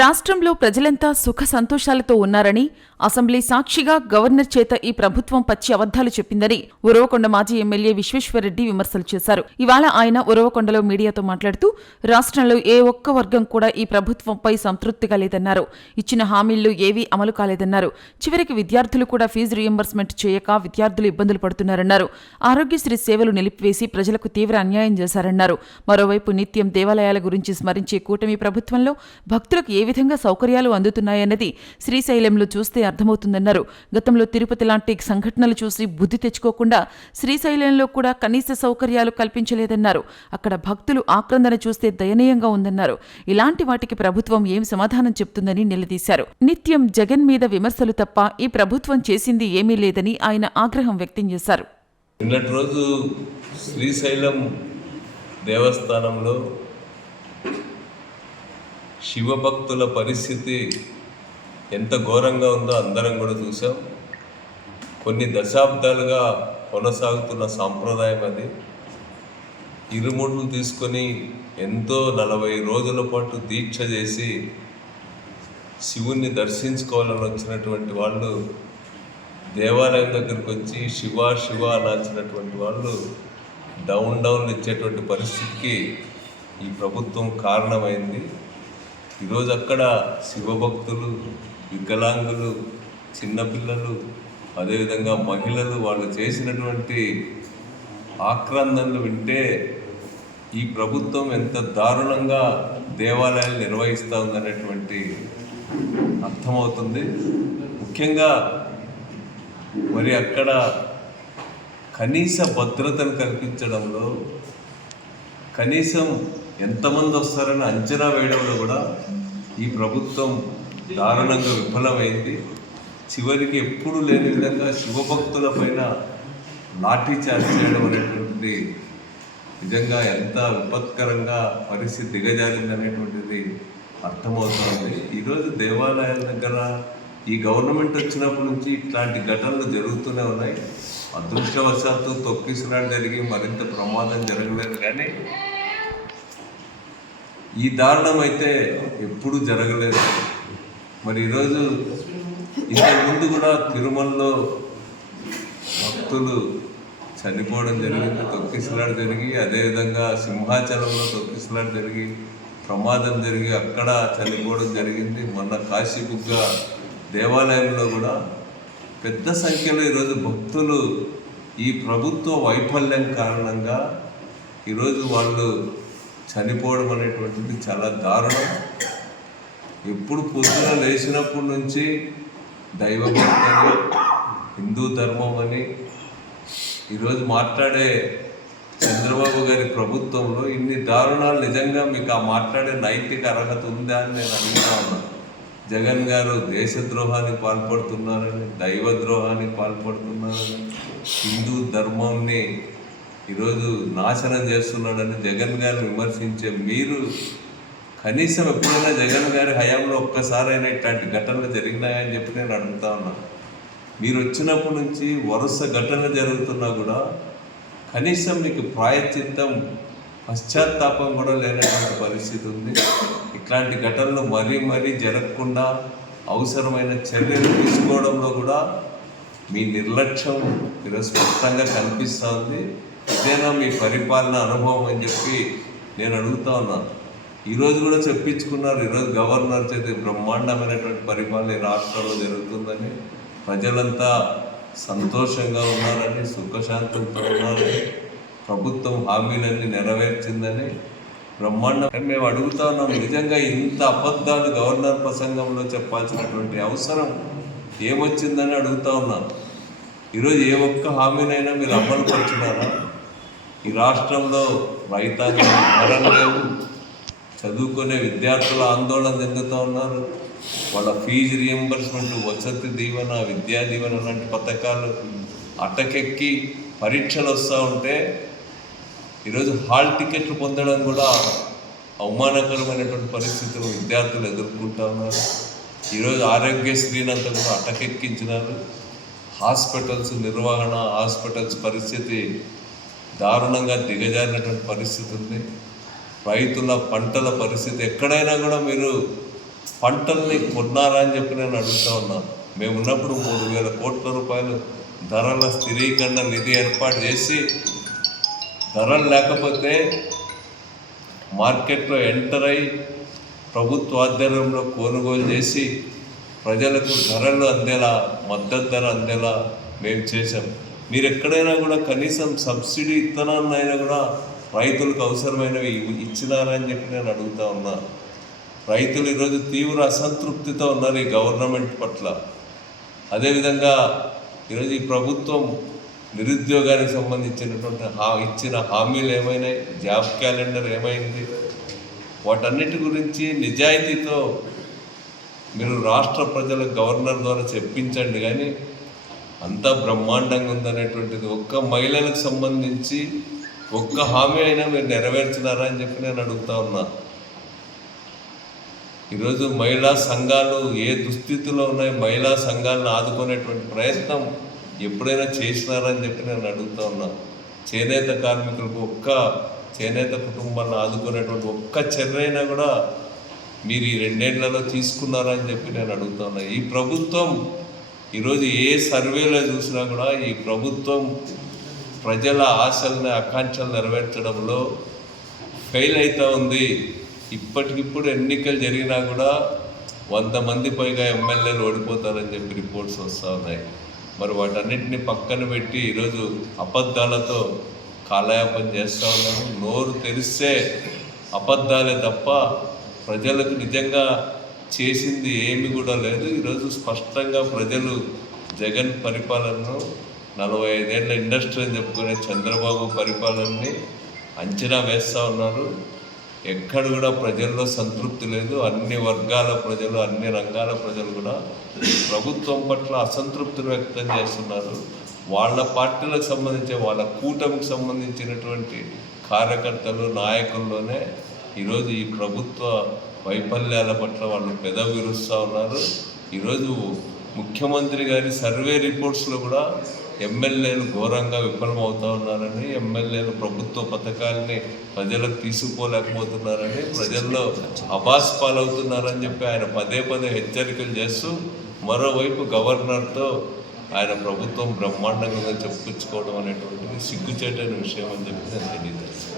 రాష్ట్రంలో ప్రజలంతా సుఖ సంతోషాలతో ఉన్నారని, అసెంబ్లీ సాక్షిగా గవర్నర్ చేత ఈ ప్రభుత్వం పచ్చి అబద్ధాలు చెప్పిందని ఉరవకొండ మాజీ ఎమ్మెల్యే విశ్వేశ్వరరెడ్డి విమర్శలు చేశారు. ఇవాళ ఆయన ఉరవకొండలో మీడియాతో మాట్లాడుతూ రాష్ట్రంలో ఏ ఒక్క వర్గం కూడా ఈ ప్రభుత్వంపై సంతృప్తిగా లేదన్నారు. ఇచ్చిన హామీల్లో ఏవీ అమలు కాలేదన్నారు. చివరికి విద్యార్థులు కూడా ఫీజు రీయింబర్స్మెంట్ చేయక విద్యార్థులు ఇబ్బందులు పడుతున్నారన్నారు. ఆరోగ్యశ్రీ సేవలు నిలిపివేసి ప్రజలకు తీవ్ర అన్యాయం చేశారన్నారు. మరోవైపు నిత్యం దేవాలయాల గురించి స్మరించే కూటమి ప్రభుత్వంలో భక్తులకు ఏ విధంగా సౌకర్యాలు అందుతున్నాయన్నది శ్రీశైలంలో చూస్తే అర్థమవుతుందన్నారు. గతంలో తిరుపతి లాంటి సంఘటనలు చూసి బుద్ధి తెచ్చుకోకుండా శ్రీశైలంలో కూడా కనీస సౌకర్యాలు కల్పించలేదన్నారు. అక్కడ భక్తులు ఆక్రందన చూస్తే దయనీయంగా ఉందన్నారు. ఇలాంటి వాటికి ప్రభుత్వం ఏం సమాధానం చెప్తుందని నిలదీశారు. నిత్యం జగన్ మీద విమర్శలు తప్ప ఈ ప్రభుత్వం చేసింది ఏమీ లేదని ఆయన ఆగ్రహం వ్యక్తం చేశారు. నిన్నటి రోజు శ్రీశైలం దేవస్థానంలో శివభక్తుల పరిస్థితి ఎంత ఘోరంగా ఉందో అందరం కూడా చూసాం. కొన్ని దశాబ్దాలుగా కొనసాగుతున్న సాంప్రదాయం అది. ఇరుముడులు తీసుకొని ఎంతో 40 రోజుల పాటు దీక్ష చేసి శివుణ్ణి దర్శించుకోవాలని వచ్చినటువంటి వాళ్ళు దేవాలయం దగ్గరికి వచ్చి శివ శివ అనాల్సినటువంటి వాళ్ళు డౌన్ ఇచ్చేటువంటి పరిస్థితికి ఈ ప్రభుత్వం కారణమైంది. ఈరోజు అక్కడ శివభక్తులు, వికలాంగులు, చిన్నపిల్లలు, అదేవిధంగా మహిళలు వాళ్ళు చేసినటువంటి ఆక్రందనలు వింటే ఈ ప్రభుత్వం ఎంత దారుణంగా దేవాలయాలు నిర్వహిస్తూ ఉందనేటువంటి అర్థమవుతుంది. ముఖ్యంగా మరి అక్కడ కనీస భద్రతను కల్పించడంలో, కనీసం ఎంతమంది వస్తారని అంచనా వేయడంలో కూడా ఈ ప్రభుత్వం దారుణంగా విఫలమైంది. చివరికి ఎప్పుడు లేని విధంగా శివభక్తుల పైన లాఠీ చార్జ్ చేయడం అనేటువంటిది నిజంగా ఎంత విపత్కరంగా పరిస్థితి దిగజారిందనేటువంటిది అర్థమవుతుంది. ఈరోజు దేవాలయాల దగ్గర ఈ గవర్నమెంట్ వచ్చినప్పటి నుంచి ఇట్లాంటి ఘటనలు జరుగుతూనే ఉన్నాయి. అదృష్టవశాత్తు తొక్కిసలాట జరిగి మరింత ప్రమాదం జరగలేదు, కానీ ఈ దారుణం అయితే ఎప్పుడూ జరగలేదు. మరి ఈరోజు ఇంతకుముందు కూడా తిరుమలలో భక్తులు చనిపోవడం జరిగింది, తొక్కిసలాట జరిగి, అదేవిధంగా సింహాచలంలో తొక్కిసలాట జరిగి ప్రమాదం జరిగి అక్కడ చనిపోవడం జరిగింది. మొన్న కాశీబుగ్గ దేవాలయంలో కూడా పెద్ద సంఖ్యలో ఈరోజు భక్తులు ఈ ప్రభుత్వ వైఫల్యం కారణంగా ఈరోజు వాళ్ళు చనిపోవడం అనేటువంటిది చాలా దారుణం. ఎప్పుడు పొద్దున లేచినప్పటి నుంచి దైవభక్తి అని, హిందూ ధర్మం అని ఈరోజు మాట్లాడే చంద్రబాబు గారి ప్రభుత్వంలో ఇన్ని దారుణాలు నిజంగా మీకు ఆ మాట్లాడే నైతిక అర్హత ఉందా అని నేను అడుగుతా ఉన్నాను. జగన్ గారు దేశద్రోహానికి పాల్పడుతున్నారని, దైవద్రోహానికి పాల్పడుతున్నారని, హిందూ ధర్మాన్ని ఈరోజు నాశనం చేస్తున్నాడని జగన్ గారిని విమర్శించే మీరు కనీసం ఎప్పుడైనా జగన్ గారి హయాంలో ఒక్కసారైనా ఇట్లాంటి ఘటనలు జరిగినాయని చెప్పి నేను అడుగుతా ఉన్నాను. మీరు వచ్చినప్పటి నుంచి వరుస ఘటనలు జరుగుతున్నా కూడా కనీసం మీకు ప్రాయశ్చిత్తం, పశ్చాత్తాపం కూడా లేనటువంటి పరిస్థితి ఉంది. ఇట్లాంటి ఘటనలు మరీ జరగకుండా అవసరమైన చర్యలు తీసుకోవడంలో కూడా మీ నిర్లక్ష్యం ఈరోజు స్పష్టంగా కనిపిస్తూ ఉంది. ఇదేనా మీ పరిపాలన అనుభవం అని చెప్పి నేను అడుగుతా ఉన్నాను. ఈరోజు కూడా చెప్పించుకున్నారు. ఈరోజు గవర్నర్ చేతి బ్రహ్మాండమైనటువంటి పరిపాలన రాష్ట్రంలో జరుగుతుందని, ప్రజలంతా సంతోషంగా ఉన్నారని, సుఖశాంతులతో ఉన్నారని, ప్రభుత్వం హామీలన్నీ నెరవేర్చిందని బ్రహ్మాండం మేము అడుగుతా ఉన్నాం. నిజంగా ఇంత అబద్ధాలు గవర్నర్ ప్రసంగంలో చెప్పాల్సినటువంటి అవసరం ఏమొచ్చిందని అడుగుతా ఉన్నాను. ఈరోజు ఏ ఒక్క హామీనైనా మీరు అమలు పరుచున్నారా? ఈ రాష్ట్రంలో రైతాంగం ధరలు లేవు, చదువుకునే విద్యార్థుల ఆందోళన చెందుతూ ఉన్నారు. వాళ్ళ ఫీజు రీయింబర్స్మెంట్, వసతి దీవెన, విద్యా దీవెన లాంటి పథకాలు అటకెక్కి పరీక్షలు వస్తూ ఉంటే ఈరోజు హాల్ టికెట్లు పొందడం కూడా అవమానకరమైనటువంటి పరిస్థితులు విద్యార్థులు ఎదుర్కొంటూ ఉన్నారు. ఈరోజు ఆరోగ్యశ్రీని అంతా కూడా అటకెక్కించినారు. హాస్పిటల్స్ నిర్వహణ, హాస్పిటల్స్ పరిస్థితి దారుణంగా దిగజారినటువంటి పరిస్థితి ఉంది. రైతుల పంటల పరిస్థితి ఎక్కడైనా కూడా మీరు పంటల్ని కొన్నారా అని చెప్పి నేను అడుగుతా ఉన్నాను. మేము ఉన్నప్పుడు 3,000 కోట్ల రూపాయలు ధరల స్థిరీకరణ నిధి ఏర్పాటు చేసి ధరలు లేకపోతే మార్కెట్లో ఎంటర్ అయి ప్రభుత్వ ఆధ్వర్యంలో కొనుగోలు చేసి ప్రజలకు ధరలు అందేలా, మద్దతు ధర అందేలా మేము చేశాం. మీరు ఎక్కడైనా కూడా కనీసం సబ్సిడీ ఇత్తనాన్నైనా కూడా రైతులకు అవసరమైనవి ఇచ్చినారా అని చెప్పి నేను అడుగుతా ఉన్నా. రైతులు ఈరోజు తీవ్ర అసంతృప్తితో ఉన్నారు ఈ గవర్నమెంట్ పట్ల. అదేవిధంగా ఈరోజు ఈ ప్రభుత్వం నిరుద్యోగానికి సంబంధించినటువంటి ఇచ్చిన హామీలు ఏమైనాయి, జాబ్ క్యాలెండర్ ఏమైంది, వాటన్నిటి గురించి నిజాయితీతో మీరు రాష్ట్ర ప్రజలకు గవర్నర్ ద్వారా చెప్పించండి. కానీ అంతా బ్రహ్మాండంగా ఉందనేటువంటిది ఒక్క మహిళలకు సంబంధించి ఒక్క హామీ అయినా మీరు నెరవేర్చినారా అని చెప్పి నేను అడుగుతా ఉన్నా. ఈరోజు మహిళా సంఘాలు ఏ దుస్థితిలో ఉన్నాయి, మహిళా సంఘాలను ఆదుకునేటువంటి ప్రయత్నం ఎప్పుడైనా చేసినారని చెప్పి నేను అడుగుతా ఉన్నా. చేనేత కార్మికులకు చేనేత కుటుంబాలను ఆదుకునేటువంటి ఒక్క చర్య అయినా కూడా మీరు ఈ 2 ఏళ్లలో తీసుకున్నారని చెప్పి నేను అడుగుతా ఉన్నా. ఈ ప్రభుత్వం ఈరోజు ఏ సర్వేలో చూసినా కూడా ఈ ప్రభుత్వం ప్రజల ఆశల్ని, ఆకాంక్షలు నెరవేర్చడంలో ఫెయిల్ అవుతూ ఉంది. ఇప్పటికిప్పుడు ఎన్నికలు జరిగినా కూడా 100 మంది పైగా ఎమ్మెల్యేలు ఓడిపోతారని చెప్పి రిపోర్ట్స్ వస్తూ ఉన్నాయి. మరి వాటన్నిటిని పక్కన పెట్టి ఈరోజు అబద్ధాలతో కాలయాపన చేస్తూ ఉన్నారు. నోరు తెరిస్తే అబద్ధాలే తప్ప ప్రజలకు నిజంగా చేసింది ఏమి కూడా లేదు. ఈరోజు స్పష్టంగా ప్రజలు జగన్ పరిపాలనను, 45 ఏళ్ళ ఇండస్ట్రీ అని చెప్పుకునే చంద్రబాబు పరిపాలనని అంచనా వేస్తూ ఉన్నారు. ఎక్కడ కూడా ప్రజల్లో సంతృప్తి లేదు. అన్ని వర్గాల ప్రజలు, అన్ని రంగాల ప్రజలు కూడా ప్రభుత్వం పట్ల అసంతృప్తిని వ్యక్తం చేస్తున్నారు. వాళ్ళ పార్టీలకు సంబంధించి, వాళ్ళ కూటమికి సంబంధించినటువంటి కార్యకర్తలు, నాయకుల్లోనే ఈరోజు ఈ ప్రభుత్వ వైఫల్యాల పట్ల వాళ్ళు పెదవి విరుస్తూ ఉన్నారు. ఈరోజు ముఖ్యమంత్రి గారి సర్వే రిపోర్ట్స్లో కూడా ఎమ్మెల్యేలు ఘోరంగా విఫలమవుతూ ఉన్నారని, ఎమ్మెల్యేలు ప్రభుత్వ పథకాలని ప్రజలకు తీసుకుపోలేకపోతున్నారని, ప్రజల్లో అబాస్పాలవుతున్నారని చెప్పి ఆయన పదే హెచ్చరికలు చేస్తూ, మరోవైపు గవర్నర్తో ఆయన ప్రభుత్వం బ్రహ్మాండంగా చెప్పుకొచ్చుకోవడం అనేటువంటిది సిగ్గుచేటైన విషయం అని చెప్పి నేను తెలియజేస్తాను.